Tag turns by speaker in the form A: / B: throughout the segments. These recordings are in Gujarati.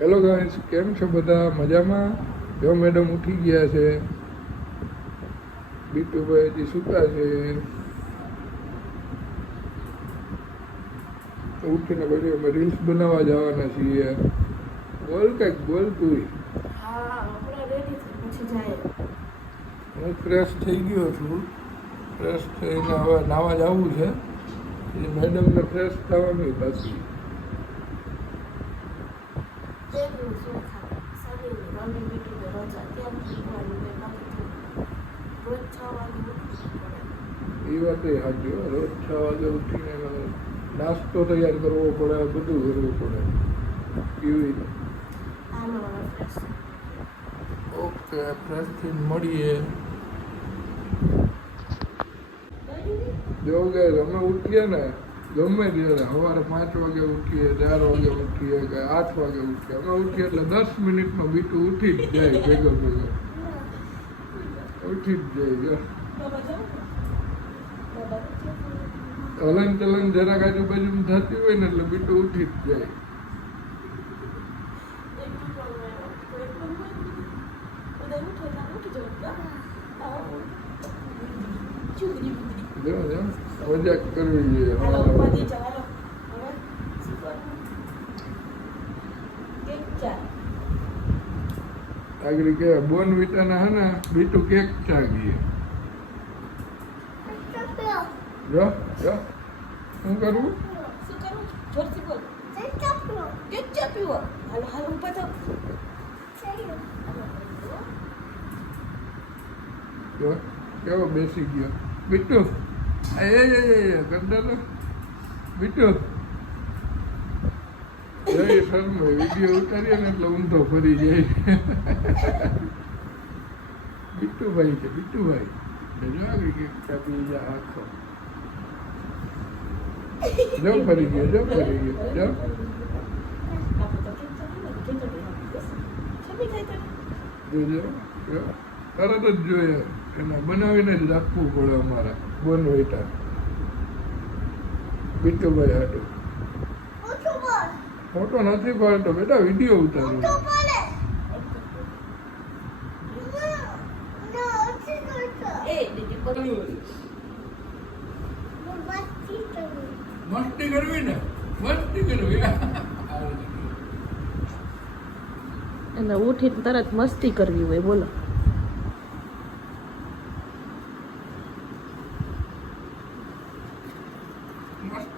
A: હેલો ગાઈસ કેમ છો બધા? મજામાં? જો મેડમ ઉઠી ગયા છે. બીટુભાઈ હજી સૂતા છે. ઉઠીને પછી અમે રીલ્સ બનાવવા જવાના છીએ. બોલ કંઈક બોલ તું
B: હા
A: ફ્રેશ થઈ ગયો છું. ફ્રેશ થઈને હવે નાવા જવું છે. એ મેડમને ફ્રેશ થવાનું બાકી.
B: તેનું શું થાય શરીરની રમી મીઠું ને રજા ત્યાં ભૂખવાનું ને બાકી રોજ છ વાગે ઉઠવું
A: એ વાત હો. રોજ છ વાગે ઉઠીને નાસ્તો તૈયાર કરવો પડે બધું કરવું પડે. કેવી રીતે. ઓકે ફ્રેશ થઈને મળીએ. જો કે અમે ઉઠીએ ને ગમે ત્યારે સવારે પાંચ વાગે ઉઠીએ, ચાર વાગે ઉઠીએ કે આઠ વાગે ઉઠીએ. અમે ઉઠીએ એટલે દસ મિનિટમાં બીટું ઉઠી જ જાય, ભેગો ભેગો. ઉઠી જ જાય હલન ચલન જરાક આજુબાજુ થતી હોય ને એટલે બીટું ઉઠી જ જાય. જો જો. મજાક કરવી જોઈએ આગળ કે બોન વિટાના હે ને બીટું કેક ચાગીએ જો જો શું કરવું જો કેવો બેસી ગયો બીટુ તો ઉતારીએ ને એટલે ઊંધો ફરી જાય. બીટુભાઈ છે બીટુભાઈ આખો. જો ફરી ગયો, જો ફરી ગયો, જો. તરત જ જોઈએ. એને બનાવીને જ રાખવું પડે અમારે. બોન વેટા બીટુભાઈ હાટું. ફોટો નથી પાડતો બેટા વીડિયો ઉતાર્યો મસ્તી કરવી ને? મસ્તી કરવી.
B: અને ઉઠીને તરત મસ્તી કરવી હોય બોલો
A: મસ્તી મસ્તી મસ્તી મસ્તી મસ્તી નો કરતો મારી પાસે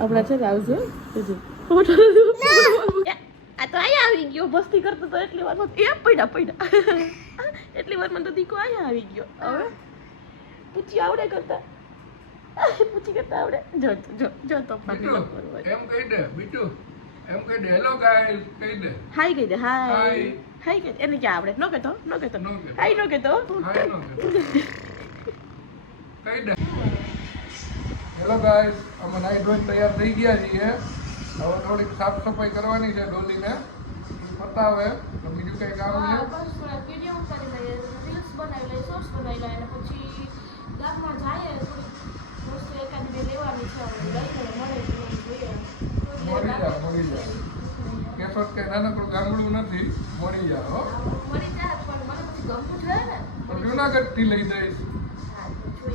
B: આપણા છે ને આવશે બીજું. ફોટો આ તો અહીંયા આવી ગયો. મસ્તી કરતો તો એટલી વારમાં એ પડ્યા પડ્યા. એટલી વારમાં તો દીકો અહીંયા આવી ગયો. હવે પૂછી આવડે કરતા. પૂછી કરતા આવડે. જો જો જો તો
A: એમ કહી દે બીટુ એમ કહી દે હેલો ગાઈસ કહી દે.
B: હાય કહી દે હાય હાય કહી દે. એને ક્યાં આવડે? નો કહેતો નો કહેતો.
A: નો કહેતો.
B: હાય નો કહેતો.
A: કહી દે હેલો ગાઈસ અમે નાઈ ધોઈને તૈયાર થઈ ગયા છીએ. હવે થોડીક સાફ સફાઈ કરવાની છે ડોલીને. બતાવે. પતાવે તો બીજું કંઈ કામ છે?
C: બસ થોડા વીડિયો ઉતારી રીલ્સ બનાવી લઈએ શોર્ટ્સ બનાવી લઈએ અને પછી ગામમાં જઈએ. થોડી વસ્તુ એકાદ બે લેવાની છે. હવે લઈ મળે જોઈએ.
A: મળી જાય મળી જાય. કેશોદ કે નાનકડું ગામડું નથી. મળી જાય હો.
C: મળી જાય પણ મને પછી ગમતું જોઈએ ને.
A: પણ જુનાગઢથી લઈ જઈશ.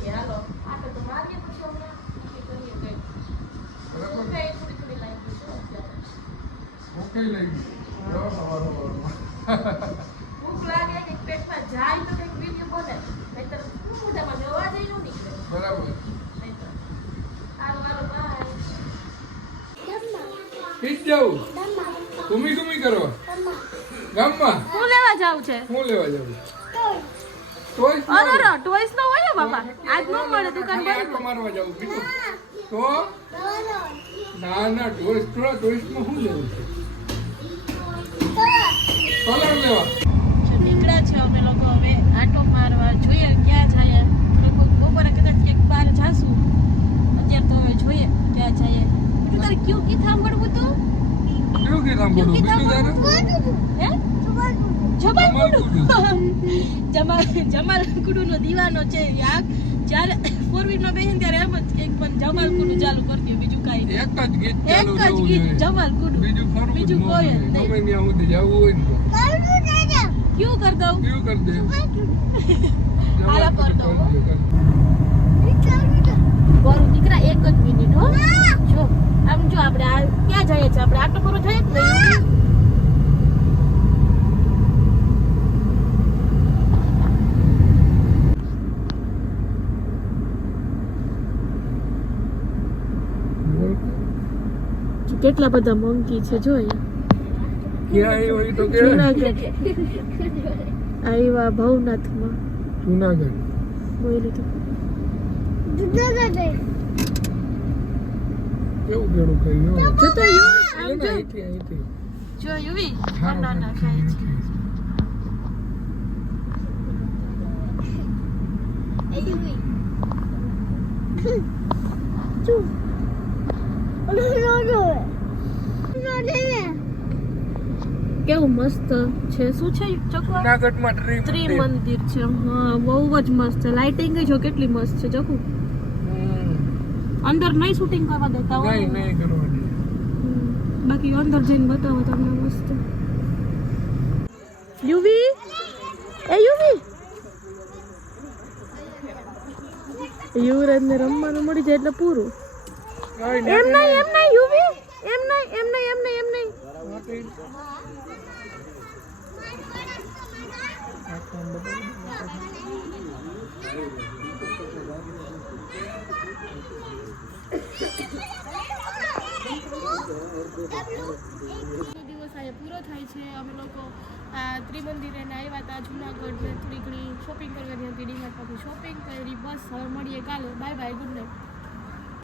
C: તો હાલો આપણે તો મારીએ પછી હમણાં નક્કી કરીએ કંઈક થોડી થોડી લાઈન છે અત્યારે ભૂખ લાગે કે પેટમાં જાય તો કંઈક વીડિયો બને નહીંતર મોઢામાં જવા જઈ નું નીકળે
A: બરાબર જાઉં ઘૂમી ઘૂમી કરવા ગામમાં
B: શું લેવા જાવ છે
A: હું લેવા જવું ટોયસ
B: અરે રે ટોયસ નો હોય બાપા? આજ નો મળે દુકાન બંધ
A: મારવા જવું બીજું તો? ના ના ટોયસ થોડા ટોયસમાં શું લેવું છે? કલર લેવા.
B: નીકળ્યા છે અમે લોકો હવે આટો મારવા. જોઈએ ક્યાં જાય લોકો બપોરે કદાચ ક્યાંક બહાર જાશું. અત્યારે તો હવે જોઈએ ક્યાં જઈએ તારે કયું ગીત સાંભળવું હતું?
A: કેવું
B: રામબોડો
A: બીજું તારે
B: જમાલ હે? જમાલ જમાલકુડુનો દીવાનો છે યાર જ્યારે ફોર વ્હીલમાં બેહીને ત્યારે એમ જ એક પણ જમાલકુડુ ચાલુ કરી દો બીજું કાઈ.
A: એક જ ગીત
B: એક જ ગીત
A: જમાલ
B: કુડુ.
A: બીજું ખરું
B: બીજું કોઈ નહીં.
A: ગમે ત્યાં સુધી જવું હોય ને
B: ક્યું કર દઉં?
A: ક્યું કર દે?
B: હાલા પર
A: દઉં.
B: મારું દીકરા એક જ મિનિટ હો જો આમ જો આપણે આ ક્યાં જઈએ છે આપણે આટલો પૂરો જઈએ જ નહીં
A: બોલ.
B: કેટલા બધા મંકી છે જોઈ?
A: ક્યાં આવ્યો એ તો કે?
B: જુનાગઢ. આવ્યા ભવનાથમાં.
A: જુનાગઢ.
B: બોલી તો
A: કેવું કેવું કહ્યું
B: જો તો યુ જો. યુવી ના
A: ના
B: ખાય છે. મસ્ત છે. શું છે
A: જુનાગઢમાં ટ્રી
B: ત્રિમંદિર છે. હા બહુ જ મસ્ત. છે લાઇટિંગ જો કેટલી મસ્ત છે ચકુ અંદર નહીં શૂટિંગ કરવા દેતા હોય?
A: નહીં નહીં.
B: બાકી અંદર જઈને બતાવો તમને મસ્ત. યુવી? એ યુવી? યુવરાજ ને રમવાનું મળી જાય એટલે પૂરું. એમ નહીં એમ નહીં યુવી. એમ નહીં એમ નહીં
C: પૂરો થાય છે. અમે લોકો આ ત્રિમંદિરે આવ્યા હતા જુનાગઢ થોડી ઘણી શોપિંગ કરવાની હતી. ડીમાર્ટમાંથી શોપિંગ કરી, બસ હવે મળીએ કાલે. Bye bye good night